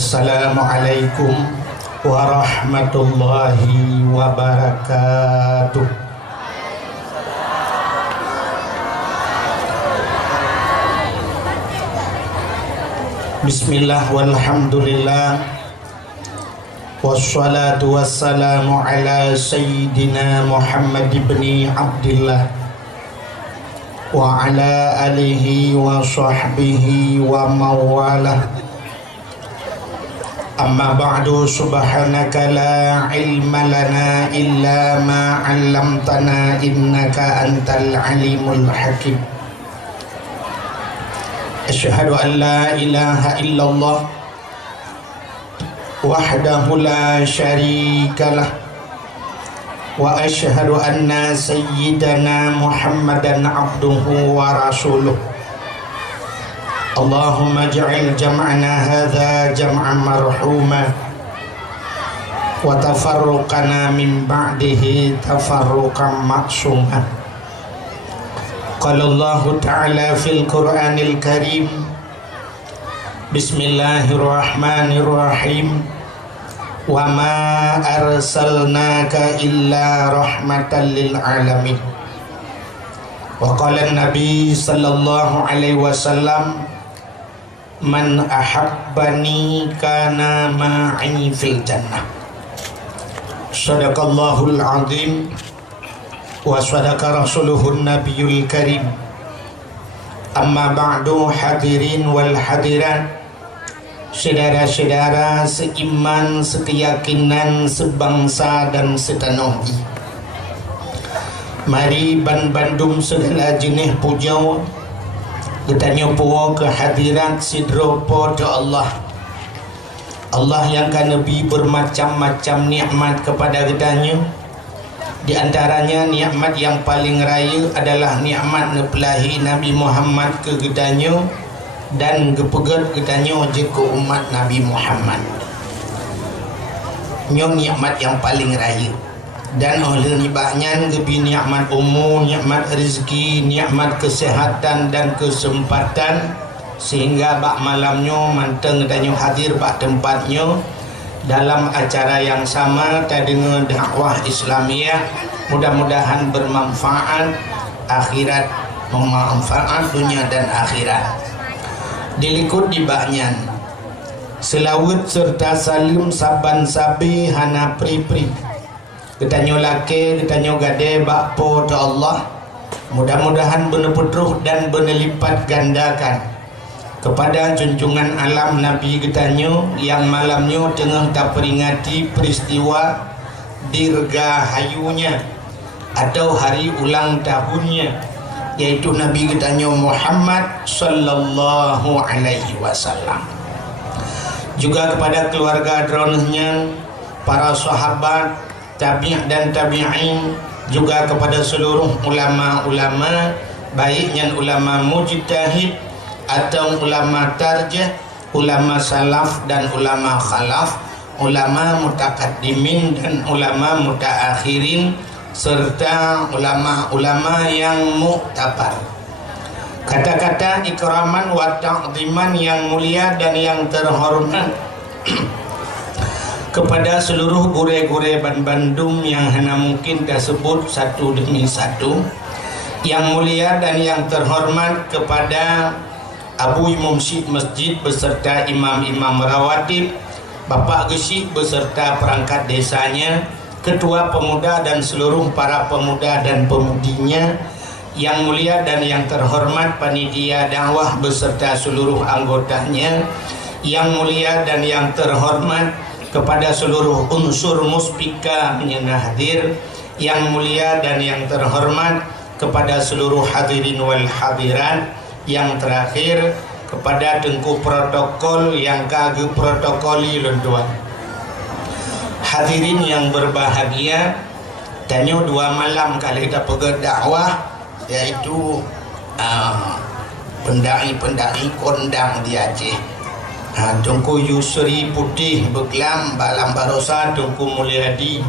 Assalamualaikum warahmatullahi wabarakatuh. Bismillah walhamdulillah wassalatu wassalamu ala sayyidina Muhammad ibn Abdillah wa ala alihi wa sahbihi wa mawalah. Amma ba'du, subhanaka la ilma lana illa ma 'allamtana innaka antal alimul hakim. Asyhadu an la ilaha illallah wahdahu la syarikalah wa asyhadu anna sayyidana Muhammadan abduhu wa rasuluh. Allahumma ja'al jam'ana hadha jam'an marhuma wa tafarruqana min ba'dihi tafarruqan ma'suma. Qala Allah ta'ala fil Qur'anil Karim, Bismillahirrahmanirrahim, wa ma arsalnaka illa rahmatan lil alamin. Wa qala an-nabi sallallahu alaihi wasallam, man ahabbani kana ma'i fil jannah. Sadaqallahul azim wa sadaqa rasuluhun nabiyul karim. Amma ba'du, hadirin wal hadirat, saudara-saudara seiman, sekeyakinan, sebangsa dan setanah. Mari bandum segala jenis puja kita nyopo kehadiran sidro pada Allah. Allah yang kan Nabi bermacam-macam nikmat kepada kitanya. Di antaranya nikmat yang paling raya adalah nikmat ngepelahi Nabi Muhammad ke kitanya dan gepegat kitanya je ke umat Nabi Muhammad. Nyo nikmat yang paling raya. Dan oleh nibahnya lebih nikmat umur, nikmat rezeki, nikmat kesehatan dan kesempatan, sehingga bak malamnya manteng danyo hadir bak tempatnya dalam acara yang sama dengan dakwah Islamiyah. Mudah-mudahan bermanfaat akhirat, bermanfaat dunia dan akhirat. Dilikut dibaknya selawat serta salim saban sabi hana pri-pri. Kita nyolake, kita nyogade bakpo ta Allah. Mudah-mudahan bener-bener dan bener-lipat gandakan kepada junjungan alam Nabi kita yang malamnya tengah tak peringati peristiwa dirgahayunya atau hari ulang tahunnya, yaitu Nabi kita Muhammad sallallahu alaihi wasallam. Juga kepada keluarga dronnya, para sahabat, tabi' dan tabi'in, juga kepada seluruh ulama-ulama, baiknya ulama mujtahid atau ulama tarjah, ulama salaf dan ulama khalaf, ulama mutakaddimin dan ulama mutaakhirin, serta ulama-ulama yang muktabar. Kata-kata ikraman wa ta'ziman yang mulia dan yang terhormat kepada seluruh gure-gure Bandung yang hanya mungkin disebut satu demi satu. Yang mulia dan yang terhormat kepada Abu Mumsyid Masjid beserta imam-imam rawatib, Bapak Gesik beserta perangkat desanya, ketua pemuda dan seluruh para pemuda dan pemudinya. Yang mulia dan yang terhormat panitia dakwah beserta seluruh anggotanya. Yang mulia dan yang terhormat kepada seluruh unsur muspika yang hadir. Yang mulia dan yang terhormat kepada seluruh hadirin wal hadirat. Yang terakhir kepada tengku protokol yang kagak protokoli lentuan. Hadirin yang berbahagia, tanya 2 malam kali kita pegang dakwah, yaitu pendai-pendai kondang di Aceh. Tengku Yusri Putih Beklam Balam Barosa, Tengku Mulyadi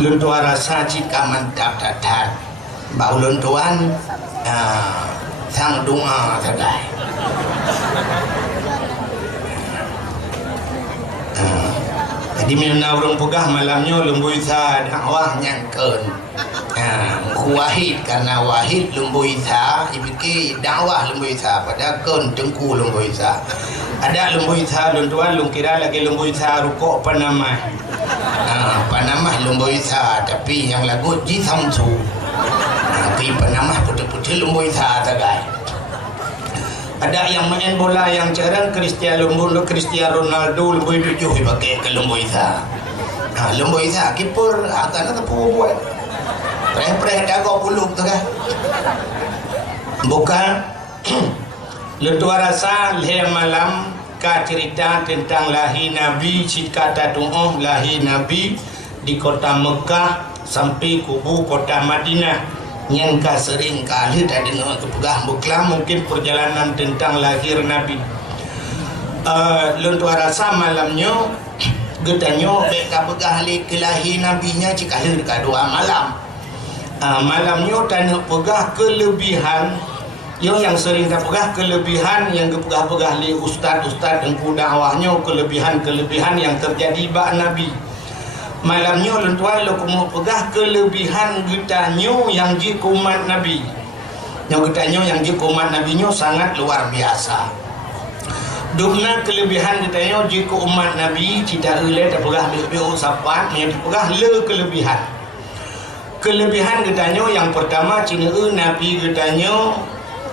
Luntuan rasa jika mantap datar Bau luntuan sang doa sagai. Jadi mana orang pegah malamnya lembu isa dakwah nyangkeun. Wahid karena wahid lembu isa dipikir dakwah lembu isa pada keun tengku lembu isa. Ada lembu isa tuan lung kira lagi lembu isa rukuk Panamah. Panamah lembu isa tapi yang lagu Ji Samsu. Tapi Panamah putih-putih lembu isa tagai. Ada yang main bola yang cerang Cristiano Ronaldo lembu 7 pakai ke lembu isa. Lembu isa kiper akan apa buat. Preh-preh dago puluk tu kan. Bukan letua rasa leh malam ka cerita tentang lahir Nabi, kata doa lahir Nabi di kota Mekah sampai kubu kota Madinah. Yang ka sering kali dah dengar kepegah buklah mungkin perjalanan tentang lahir Nabi. Letua rasa malamnya getanyo beka pegah li ke lahir Nabinya cik lahir ka 2 malam. Malamnya tanah pegah kelebihan yang sering tak pegah kelebihan yang pegah-pegah li ustaz-ustaz dan dakwahnya kelebihan-kelebihan yang terjadi bak Nabi. Malamnya lentuan lo kamu pegah kelebihan getanyo yang ji umat Nabi. Yang getanyo yang ji umat Nabinya sangat luar biasa. Dukna kelebihan getanyo ji umat Nabi kita ulai tak pegah bi-bi sapat yang pegah le kelebihan. Kelebihan getanyo yang pertama cina Nabi getanyo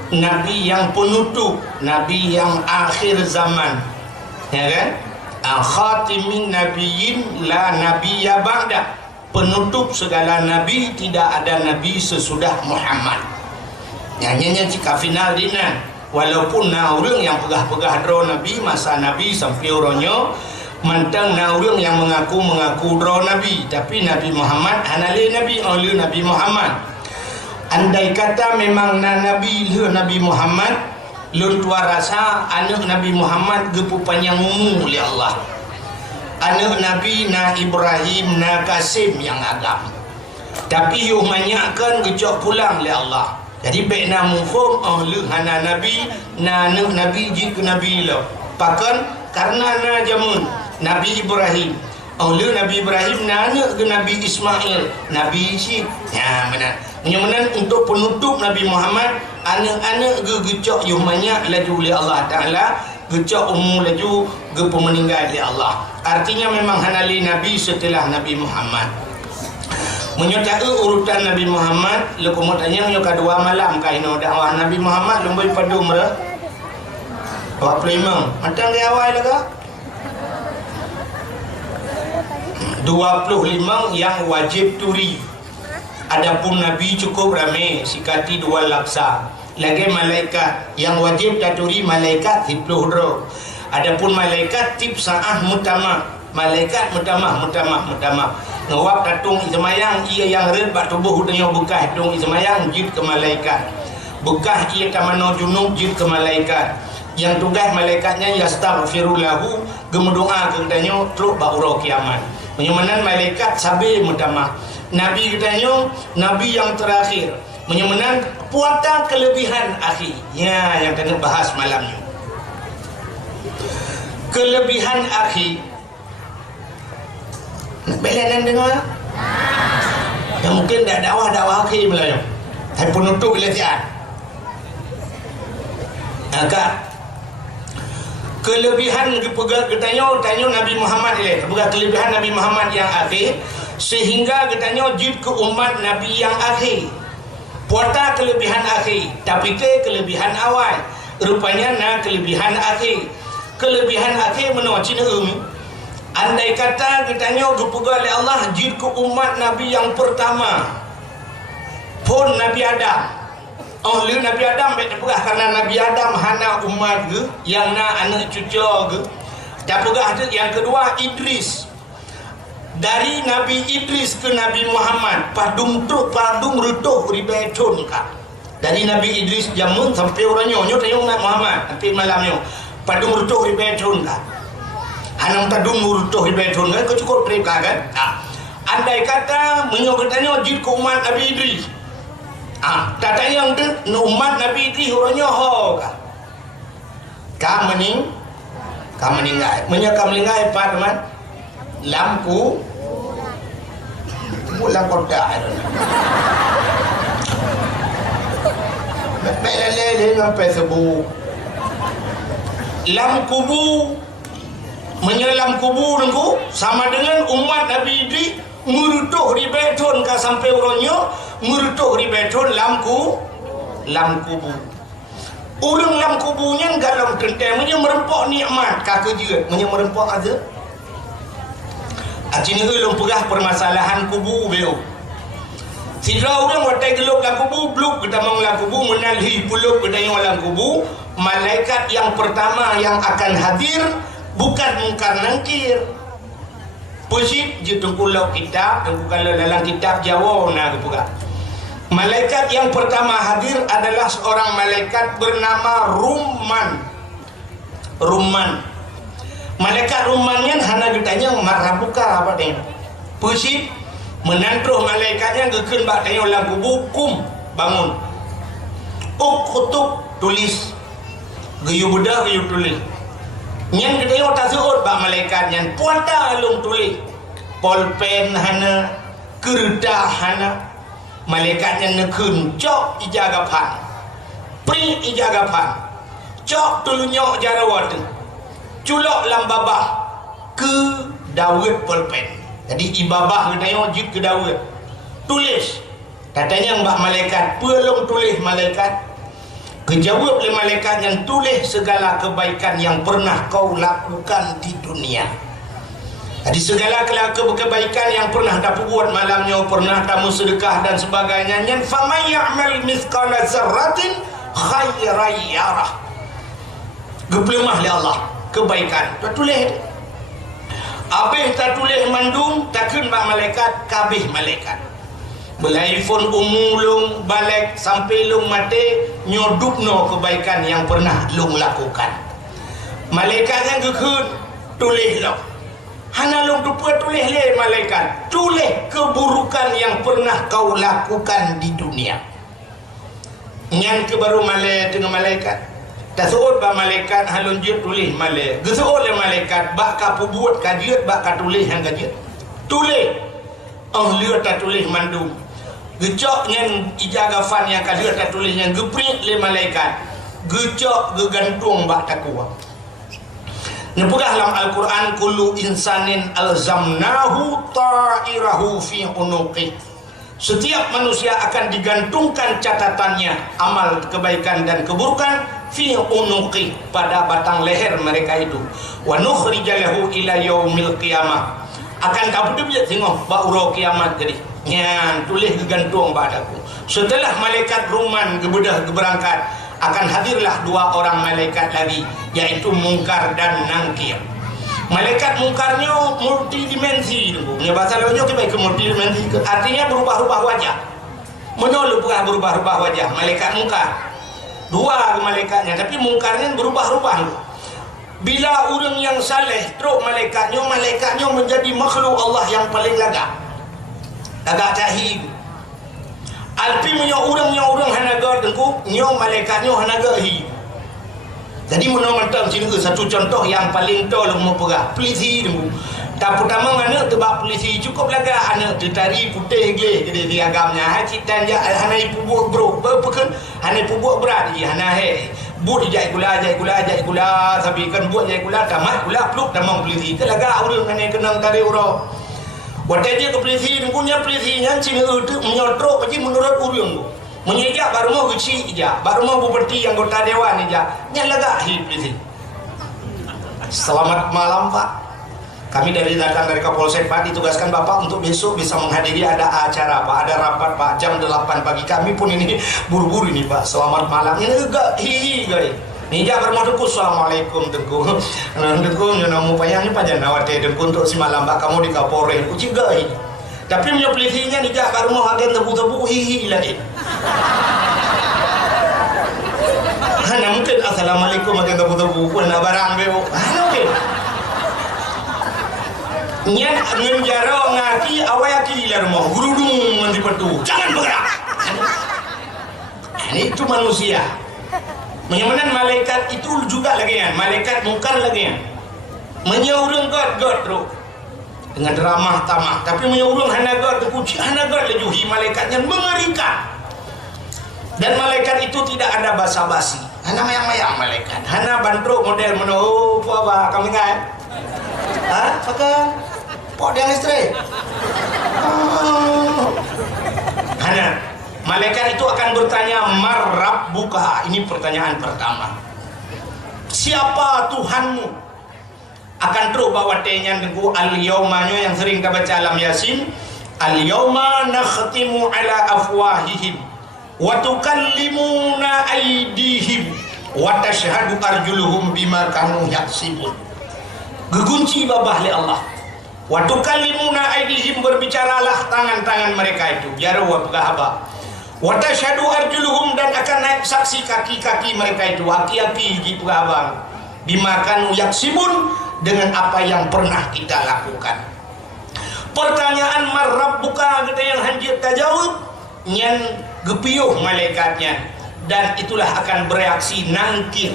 Nabi yang penutup, Nabi yang akhir zaman, ya kan? Khatimin nabiyyin la nabiyya ba'da, penutup segala nabi, tidak ada nabi sesudah Muhammad. Nyanyinya jika final dinan, walaupun orang yang pegah-pegah dro nabi masa nabi sampai orangnya mantang orang yang mengaku dro nabi, tapi Nabi Muhammad hanale nabi oleh Nabi Muhammad. Andai kata memang nabi le Nabi Muhammad lun tua rasa anak Nabi Muhammad gepu panjang umur oleh Allah. Anak Nabi na Ibrahim na Kasim yang agam. Tapi yuh manyakkan gecok pulang oleh Allah. Jadi baik na mufum le hana Nabi na anak Nabi jik Nabi lo. Pakan karena na jamun Nabi Ibrahim. Oleh Nabi Ibrahim na anak ke Nabi Ismail, Nabi Isyik. Ya benar. Menyamanan untuk penutup Nabi Muhammad, anak-anak gecok yuh banyak laju oleh Allah Ta'ala, gecok umur laju gepu meninggal oleh Allah. Artinya memang hanali Nabi setelah Nabi Muhammad. Menyertai urutan Nabi Muhammad, lekumut tanya yang kedua malam kaino dakwah Nabi Muhammad lumbai padu merah 25 matang ke awal lega 25 yang wajib turi. Adapun Nabi cukup ramai sikati 2 laksa. Lagi malaikat yang wajib daturi malaikat 10 ro. Adapun malaikat tip saah mutama. Malaikat mutama. Ngawap tatung ismayang ia yang red bak tubuh hudanya bekah tung ismayang jid ke malaikat. Bekah ia tamano junub jid ke malaikat. Yang tugas malaikatnya yastaghfirullahu gemedoa kepadanya teruk bak uro kiamat. Menyamanan malaikat sabi mutama. Nabi katanya Nabi yang terakhir. Menyamanan puata kelebihan akhi. Ya yang kena bahas malamnya. Kelebihan akhi. Nak bela dan dengar? Yang mungkin tak dakwah akhi Melayu. Tapi penutup keletian. Agak kelebihan tanya Nabi Muhammad ini. Kelebihan Nabi Muhammad yang akhir sehingga katanya jid ke umat Nabi yang akhir. Puata kelebihan akhir, tapi ke kelebihan awal. Rupanya na kelebihan akhir. Kelebihan akhir menurut Cina andai kata katanya dipegang oleh Allah jid ke umat Nabi yang pertama. Pun Nabi Adam. Oleh Nabi Adam baik terpegah karena Nabi Adam hana umat ke yang na anak cucu ke. Dan pegah yang kedua Idris. Dari Nabi Idris ke Nabi Muhammad padung rutuh ribetun ka. Dari Nabi Idris jamun sampai orangnya nyo tayong Nabi Muhammad nanti malamnya padung rutuh ribetun ka. Hanam padung rutuh ribetun ka cukup perika kan. Andai kata menyogetanya jid ke umat Nabi Idris. Tata yang umat Nabi Idris orangnya ho ka. Ka meninggal. Menyakam meninggal Pak teman. lampu bulan kotak itu. Baik lele sampai sebut. Lam kubu, menyelam kubu nengku sama dengan umat Nabi Idris merutuh di beton ka sampai uronyo merutuh di beton lam kubu. Orang lam kubunya galam kentai menye merempok nikmat ka kerja menye merempok aja. Acini ulung pegah permasalahan kubu beo. Sidra orang watai geluk lam kubu bluk kita mang lam kubu menalhi puluk kita yang lam kubu. Malaikat yang pertama yang akan hadir bukan mungkar nangkir. Pusip je tungkulau kitab, kalau dalam kitab Jawa nak buka. Malaikat yang pertama hadir adalah seorang malaikat bernama Rumman. Malaikat Rummannya hana ditanya marabuka apa dia. Pusip menantruh malaikatnya gekeun bak tanya ulang kubu kum bangun. Kutub tulis. Gayu budak gayu tulis. Nyan kita yang tak seut bak malaikat nyan puata alung tulis. Polpen hana, kertas hana. Malaikatnya nekun cok ijagapan. Pri ijagapan. Cok tulunyok jarawat. Culok lambabah ke Dawud polpen. Jadi ibabah kita yang wajib ke Dawud. Tulis. Katanya mbak malaikat, pelong tulis malaikat. Kejawab oleh malaikat yang tulis segala kebaikan yang pernah kau lakukan di dunia. Jadi segala kebaikan yang pernah dah buat malamnya, pernah kamu sedekah dan sebagainya. Yang faman ya'mal mithqala dzarratin khairan yarah. Geplemah oleh Allah kebaikan. Tak tulis. Habis tak tulis mandung, takkan bak malaikat kabih malaikat. Belaifun umulung balik sampai lung mati nyodukno kebaikan yang pernah lung lakukan. Malaikat yang gekun tulis lo. Hana lung dupa tulis le malaikat. Tulis keburukan yang pernah kau lakukan di dunia. Nyan ke baru dengan malaikat. Tak suut ba malaikat halun jut tulis malaikat. Gesuut le malaikat bak ka pubuat kajiat bak ka tulis yang kajiat. Tulis. Lihat tak tulis mandung. Gecok dengan ijagafan yang kali tak tulisnya geprit le malaikat. Gecok gegantung bak takwa. Nepugah dalam Al-Quran kullu insanin alzamnahu ta'irahu fi unuqih. Setiap manusia akan digantungkan catatannya amal kebaikan dan keburukan fi unuqih pada batang leher mereka itu. Wa nukhrijalahu ila yaumil qiyamah. Akan tak dia tengok bauro kiamat jadi. Yang tulis gegantung padaku. Setelah malaikat Rumman berangkat, akan hadirlah dua orang malaikat lagi, yaitu Mungkar dan Nangkir. Malaikat Mungkarnya multidimensi. Bahasa lainnya kita ke multidimensi, artinya berubah-ubah wajah. Menolak berubah-ubah wajah. Malaikat Mungkar, dua malaikatnya, tapi Mungkarnya berubah-ubah. Bila orang yang saleh, teruk malaikatnya menjadi makhluk Allah yang paling lagak. Agak tahi. Alpi punya orang hanaga dengku, nyo malaikatnya hanaga hi. Jadi menonton sini ke satu contoh yang paling tolong mempegah polisi dengku. Tak pertama mana tebak polisi cukup laga anak ditari putih ge jadi diagamnya hacitan ja hanai pubuk bro berpekan hanai pubuk berat di hanai but jai gula tapi kan buat jai gula tamat gula pluk tamang polisi ke laga orang hanai kenang tari uro. Wadah dia ke polisi, punya polisinya sini itu menyotrok aja menurut urang. Menyejak baru mau kecil aja, baru mau bupati anggota dewan aja. Nyalaga hi polisi. Selamat malam Pak. Kami datang dari Kapolsek Pak, ditugaskan Bapak untuk besok bisa menghadiri ada acara Pak, ada rapat Pak jam 8 pagi. Kami pun ini buru-buru ini Pak. Selamat malam. Ini enggak hi guys. Nija bermoduku assalamualaikum dengku. Dengku nyono payahnya pajan nawate dengku untuk si malam bak kamu di Kapolres ku cigai. Tapi punya polisinya nija baru mau agen tebu-tebu hihi lagi. Hana mungkin assalamualaikum agen tebu-tebu pun barang beo. Hana mungkin. Nyan ngenjaro ngaki awayaki lar mau gurudung nanti petu. Jangan bergerak. Ini itu manusia. Menyamanan malaikat itu juga lagi kan, malaikat Mungkar lagi kan. Menyeurung God terus. dengan ramah tamah. Tapi menyuruh hanaga terkuci hanaga lejuhi malaikatnya mengerikan. Dan malaikat itu tidak ada basa-basi. Hana mayang-mayang malaikat. Hana bantruk model menoh apa kamu ingat? Pakai pok dia istri. Hana malaikat itu akan bertanya marab buka. Ini pertanyaan pertama. Siapa Tuhanmu? Akan terus bawa tanya dengan al-yaumanya yang sering kita baca alam Yasin. Al-yauma nakhtimu ala afwahihim wa tukallimuna aydihim wa tashhadu arjuluhum bima kanu yaksibun. Gegunci babah li Allah. Wa tukallimuna aydihim, berbicaralah tangan-tangan mereka itu. Jaro wa pegahaba. Wa tashhadu arjuluhum, dan akan naik saksi kaki-kaki mereka itu. Aki-aki di pegahaba. Bima kanu yaksibun, dengan apa yang pernah kita lakukan. Pertanyaan marab buka kita yang hanjir tajawab yang gepiuh malaikatnya, dan itulah akan bereaksi nangkir.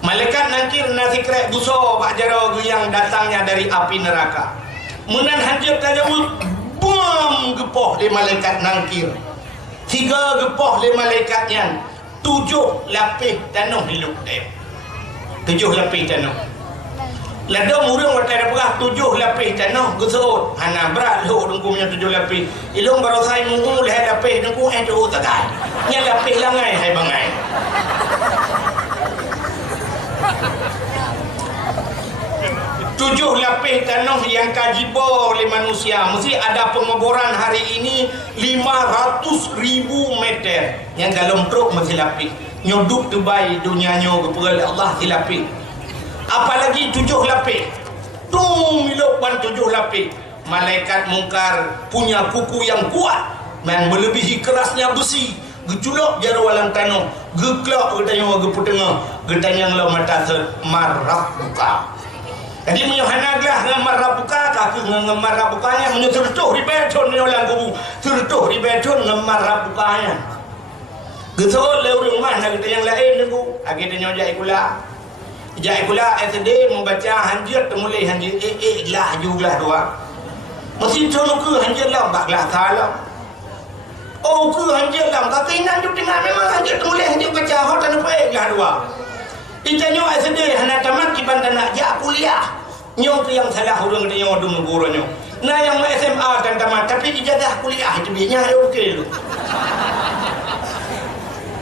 Malaikat nangkir nasikre buso pak jaro yang datangnya dari api neraka. Munan hanjir tajawab bom gepoh di malaikat nangkir. 3 gepoh di malaikatnya, 7 lapis tanah hidup dia. 7 lapis tanah. Lada murung watai berah 7 lapis tanah gesot. Hana berat lo dengkunya 7 lapis. Ilung baru saya mungu leh lapis dengku tu tagai. Nya lapis langai hai bangai. Tujuh lapis tanah yang kajibo oleh manusia. Mesti ada pengoboran hari ini 500,000 meter. Yang dalam truk mesti lapis. Nyoduk tubai dunianya kepada Allah si lapis. Apalagi 7 lapis. Milopan 7 lapis. Malaikat mungkar punya kuku yang kuat, yang melebihi kerasnya besi. Geculok jaro walang tanah. Geklok getanya gepu tengah. Getanya ngelo mata marah buka. Jadi menyohanaglah ngamar buka kaki ngamar bukanya menyetertuh di beton nyolang kubu. Tertuh di beton ngamar bukanya. Gesol le rumah nak kita yang lain nunggu. Agi dia nyojai kula. Jai pula SD membaca hanjir temulai hanjir lah juga doa. Mesti cono ke hanjir lah baklah salah. Oh ke hanjir lah kata inan tu tengah memang hanjir temulai hanjir baca hotan apa lah doa. Itanyo SD hana tamat kiban nak ja kuliah. Nyo tu yang salah urang dia odum gurunya. Nah yang SMA dan tamat tapi ijazah kuliah itu biasanya okey lu.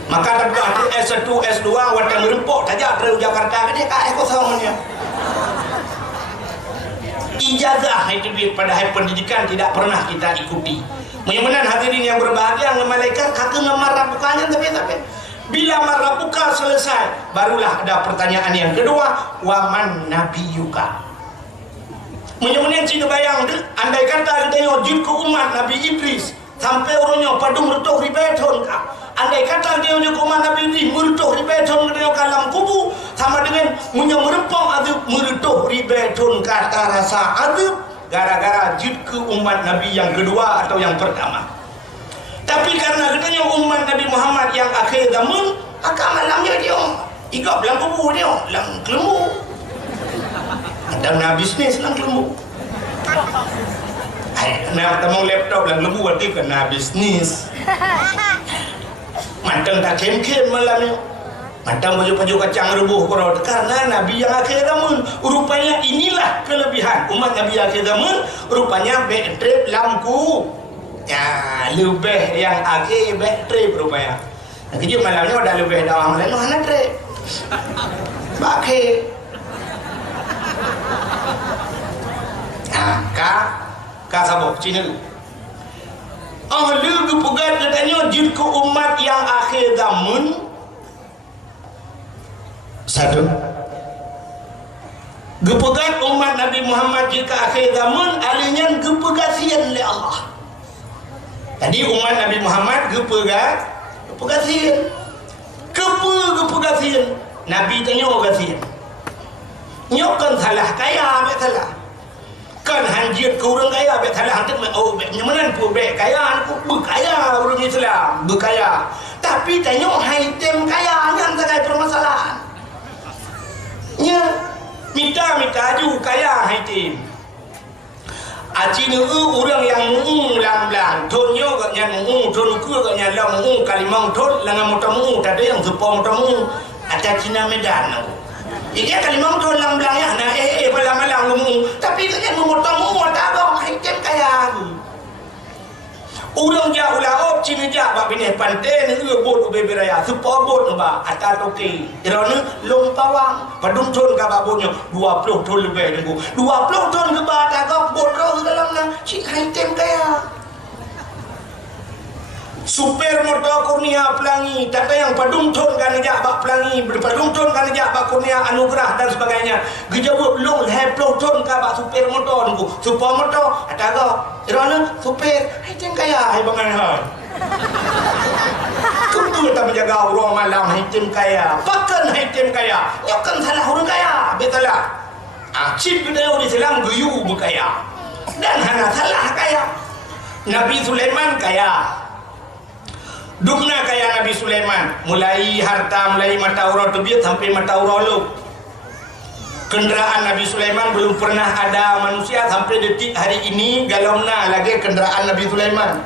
Maka dapat S1, S2 watang merempok saja dari Jakarta dia kat kosongnya. Ijazah itu padahal pendidikan tidak pernah kita ikuti. Mudah-mudahan hadirin yang berbahagia malaikat kata ngamar bukanya tapi bila marah buka selesai barulah ada pertanyaan yang kedua, waman nabiyuka. Mudah-mudahan kita bayang andai kata kita wajib ke umat Nabi Idris sampai orangnya padu mertuh di beton kah. Andai kata dia punya kuman Nabi ini mertuh di beton dia kalam kubu sama dengan punya merempong adab mertuh di beton kata rasa adab gara-gara jid ke umat Nabi yang kedua atau yang pertama. Tapi karena katanya umat Nabi Muhammad yang akhir zaman, maka malamnya dia igap dalam kubu dia dalam kelembu. Ada bisnis dalam kelembu. Nak temu laptop dalam kelembu berarti kena bisnis. Mantang tak kem-kem malamnya. Mantang baju-baju kacang rebuh korang. Karena Nabi yang akhir zaman. Rupanya inilah kelebihan umat Nabi akhir zaman. Rupanya backtrip lampu. Ya, lebih yang akhir backtrip rupanya. Nah, kejap malamnya dah lebih dawang lain. Mana trip? Bakir. Nah, kak sabuk Cina. Ahli kepegat katanya jid ke umat yang akhir zaman. Satu, gepegat umat Nabi Muhammad jika akhir zaman alinya gepegasian oleh Allah. Tadi umat Nabi Muhammad gepegasian. Gepegasian. Nabi tanya gasian. Nyokan salah kaya abek salah. Kan hanjir ke orang kaya abek salah hantar oh nyaman pun bek kaya aku berkaya orang Islam berkaya. Tapi tanya item kaya yang tak permasalahan. Nya minta ju kaya item. Acina orang yang lang tonyo kat nyan ton ku kat nyan lang kalimang ton lang motamu tak ada yang sepong motamu atas Cina Medan. Ia kalimang ton lang ya na malang tapi kat nyan motamu tak ada hitam kaya. Orang jauh laut Cina jauh bak bini pantai ni bot ube beraya sepo bot ba atas toki. Irana long pawang padung ton ka babonyo 20 ton lebih nunggu 20 ton ke ba tak bot ro dalam na cik item kaya. Super motor kurnia pelangi tak ada yang padung ton kan jak bak pelangi berpadung ton kan jak bak kurnia anugerah dan sebagainya. Gejawab long 20 ton ka bak super motor nunggu super motor ada ga irana super item kaya hai bangan hai. Kudu tak menjaga orang malam item kaya pakan item kaya nyokan salah orang kaya betul lah. Cip dia di Islam guyu berkaya dan hana salah kaya. Nabi Sulaiman kaya. Dukna kaya Nabi Sulaiman, mulai harta, mulai mata urau tebiat sampai mata urau lu. Kenderaan Nabi Sulaiman belum pernah ada manusia sampai detik hari ini galomna lagi kenderaan Nabi Sulaiman.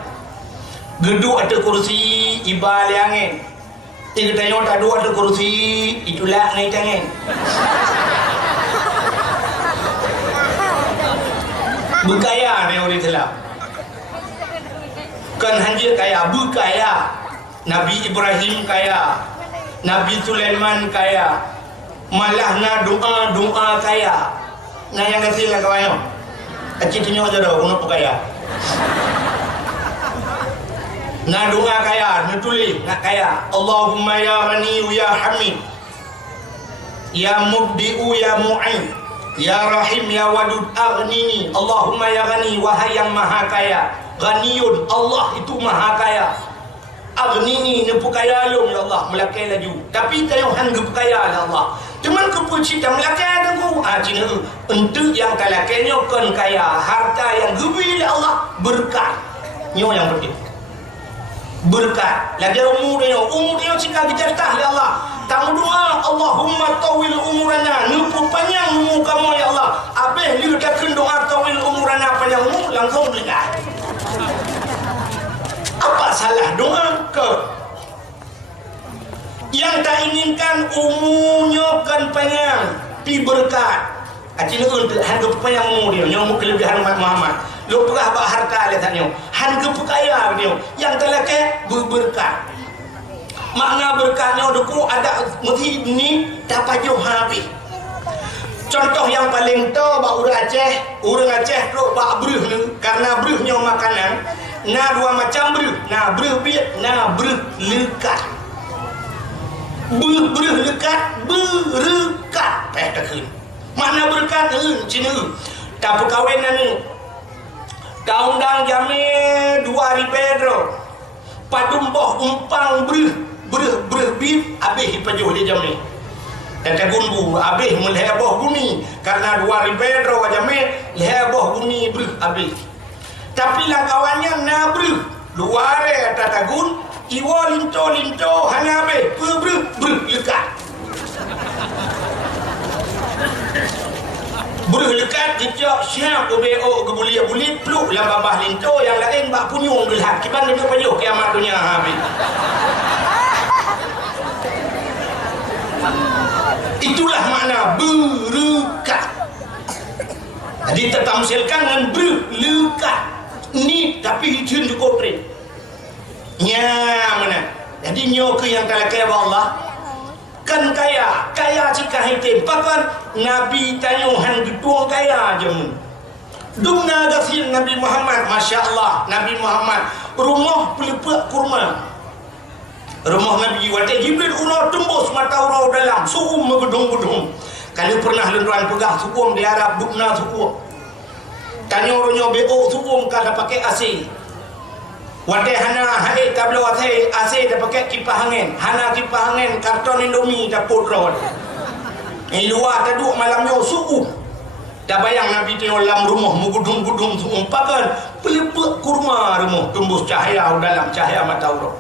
Geduk ada kursi ibal yang tiga tayong tak ada kursi itulah naik tangan. Berkaya ni orang Islam. Kan hanjir kaya, berkaya. Nabi Ibrahim kaya, Nabi Sulaiman kaya, malah na doa kaya. Nah yang kasih lah kawan. Acik tunjuk je dah, untuk kaya. Nah doa kaya, nutulis nak kaya. Allahumma ya Ghani ya Hamid, ya Mubdi'u ya Mu'in, ya Rahim ya Wadud aghnini. Allahumma ya Ghani, wahai yang maha kaya. Ghaniyun, Allah itu maha kaya. Aghnini ni pukaya long ya Allah melakai laju. Tapi tayo han gepukaya ya Allah. Cuman kepucita melakai tengku. Cina untuk yang kalakainya kan kaya harta yang gebi ya Allah berkat. Nyo yang penting. Berkat. Lagi umur dia cika dicertah ya Allah. Tamu doa Allahumma tawil umurana. Nupu panjang umur kamu ya Allah. Abeh liu dakun doa tawil umurana panjang umur langsung dekat. Apa salah doa ke? Yang tak inginkan umurnya kan panjang, pi berkat. Acina untuk harga panjang umur dia, nyamuk kelebihan Muhammad. Lo pegah bak harta letaknya. Harga kaya dia. Yang terlake berberkat. Makna berkatnya deku ada mesti ni dapat jauh habis. Contoh yang paling tu bak orang Aceh tu bak beruh ni karena beruhnya makanan. Na dua macam beruh, na beruh biat, na beruh lekat. Beruh lekat, berkat. Takkan. Mana berkat Cina? Tak perkahwinan ni. Kau undang jami 2 Pedro. Padumbah umpang beruh bif habis pajuh dia jami. Dan gunbu habis melheboh bumi karena 2 Pedro jami leheboh bumi beruh habis. Tapi lah kawannya nabruh luare tatagun iwa linto hanya be beruh lekat. Beruh lekat kejap siap OBO kebulia-bulit peluk lah babah linto yang lain bak punyung gelap kiban dia payuh kiamat dunia habis. Itulah makna berkat. Jadi tertamsilkan dengan berlekat. Ni tapi hijin cukup trik. Nya mana? Jadi nyoke yang kaya Allah kan kaya jika hitim. Bahkan Nabi tanyuhan gedung kaya jemun. Dumna gasil Nabi Muhammad, Masya Allah. Nabi Muhammad rumah pelepuk kurma. Rumah Nabi Wate Jibril ular tembus mata urau dalam suum megedung-gedung. Kalau pernah lenduan pegah suum di Arab dukna suum. Tanya orangnya BO suum kada pakai AC. Wate hana hai kabel wate AC dah pakai kipas angin. Hana kipas angin karton Indomie dah potron. Luar taduk malamnya suum. Dah bayang Nabi tengok dalam rumah megedung-gedung suum pakan pelepuk kurma rumah tembus cahaya dalam cahaya mata urau.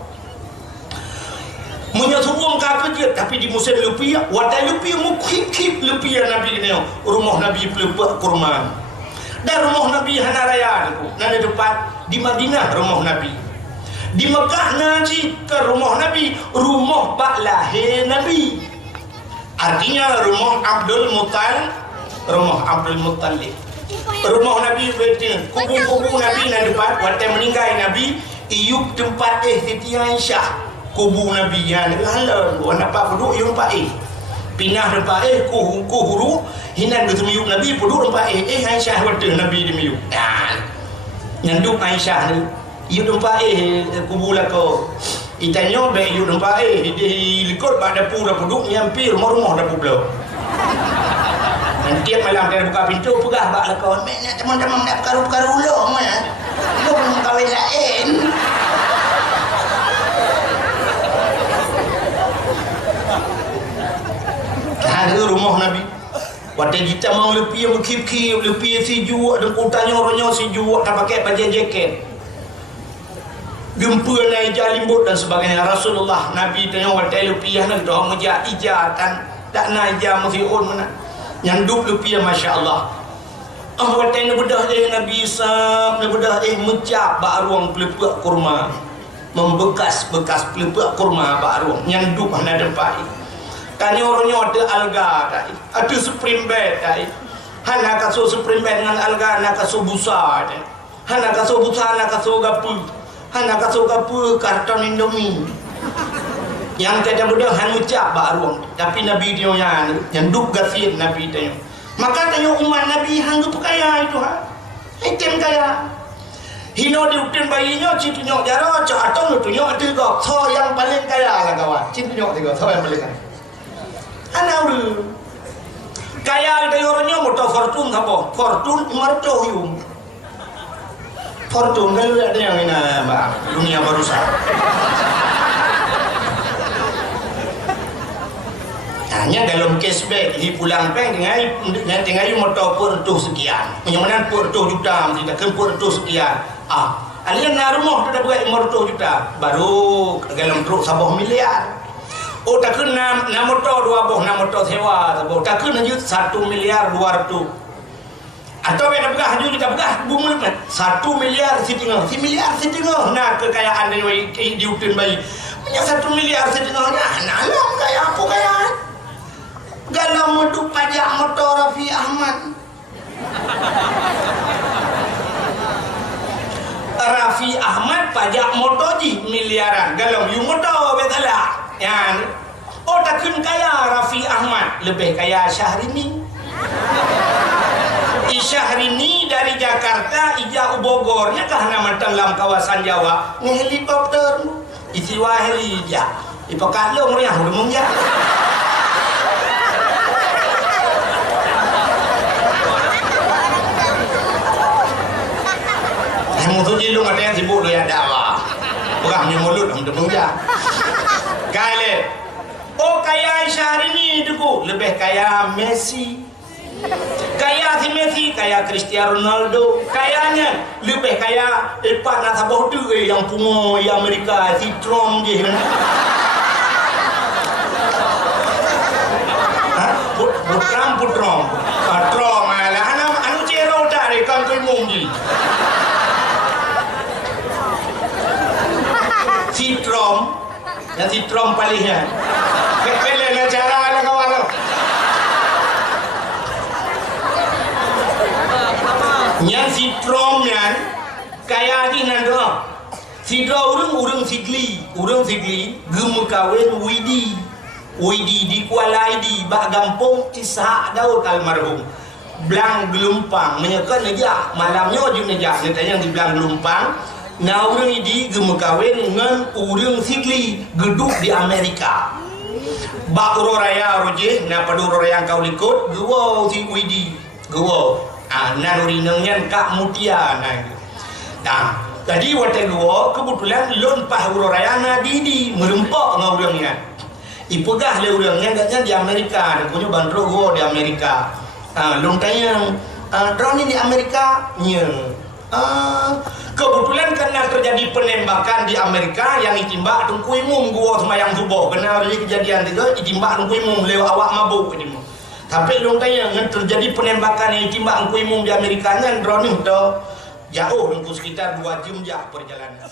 Menyasuung kata je tapi di musim lupiah wadah lupiah mukip-kip lupiah Nabi ni rumah Nabi pelepuk kurma dan rumah Nabi Nabi hana raya tu nana depan di Madinah rumah Nabi, di Mekah naji ke rumah Nabi, rumah bak lahir Nabi, artinya rumah Abdul Muttalib. Rumah Nabi betul, kubu Nabi nana depan waktu meninggal Nabi iup tempat Siti Aisyah, kubu Nabi yang halal wana pak duduk iup tempat pinah tempat kuhuru hinan betul miup Nabi duduk tempat Aisyah waktu Nabi di miup nyanduk Aisyah ni iup tempat kubu lako itanya baik iup tempat di likut pada dapur duduk nyampi rumah dapur belau. Tiap malam dia buka pintu pegah bak lako nak teman-teman nak perkara ulung lu belum kahwin lain. Ada rumah Nabi waktu kita mau lebih berkip-kip lebih sejuk dan kutanya orangnya sejuk tak pakai baju jaket gempa naik jalimbut dan sebagainya. Rasulullah Nabi tanya waktu lebih nak doa mujah ijatan tak naik jam masihun mana nyanduk lebih Masya Allah. Waktu ini bedah Nabi Isam ni bedah mecah bak ruang pelepuk kurma membekas pelepuk kurma bak ruang nyanduk hana dempai tanya orangnya ada alga ada supreme bed hana kasut supreme bed dengan alga hana kasut busa hana kasut busa hana kasut gapu karton Indomie yang tiada bedah hana ucap bak ruang tapi Nabi dia yang duk gasir Nabi tanya. Maka tanya umat Nabi hang tu kaya itu item kaya hino diutin bayinya cik tunjuk jara cak atong tunjuk tiga so yang paling kaya lah kawan cik tunjuk tiga so yang paling kaya ana uru kaya ada orangnya motor Fortune apa Fortune martohium Fortune kalau ada yang ini mbak dunia barusan hanya dalam cashback di pulang bank dengan motor per sekian yang per juta tidak ke per sekian alian na rumah tu dah buat 50 juta baru dalam truk sabah miliar tak kena na motor dua boh na motor sewa tak kena je 1 miliar 200 atau bila begah haju kita begah bumul 1 miliar setengah nah kekayaan dari diutin bayi punya 1 miliar setengah alam kaya apa kaya galau meduk pajak motor Raffi Ahmad pajak motor ji miliaran galau you motor betala yang tak kaya Raffi Ahmad lebih kaya Syahrini Syahrini dari Jakarta ija Bogornya karena matang dalam kawasan Jawa ni helikopter istiwa heli ja ipakalong riah rumong ja musuh jilung ada yang sibuk dia ada apa orang yang mulut demung ja kale kaya Syahrini itu lebih kaya Messi kaya si Messi kaya Cristiano Ronaldo kayanya lebih kaya Pak nasabah tu yang pungo yang Amerika si Trump je Trump lah anu cero tak rekan tu munggi si Trump palingnya kepele cara lah kawan yang si Trump yang kaya ni nanda si urung sigli gemu kawin Widi di Kuala Idi bak gampung Ishak Daud almarhum Belang Gelumpang menyekan aja malamnya juga aja yang di Belang Gelumpang nah urang ini gemu kawin dengan urang sigli geduk di Amerika bak uroraya roje nah pada uroraya kau likut gua si Widi gua narurinengnya Kak Mutia nah tadi waktu gua kebetulan lon pah uroraya na di merempok dengan urangnya ipegah le urangnya katanya di Amerika dan punya bandro gua di Amerika lon tanya drone di Amerika nya kebetulan karena terjadi penembakan di Amerika yang itimbak tungku imum gua semayang subuh kena kejadian itu itimbak tungku imum lewat awak mabuk ini Tapi long tanya dengan terjadi penembakan yang timbak angku imum di Amerika dengan drone itu jauh, sekitar 2 jam perjalanan.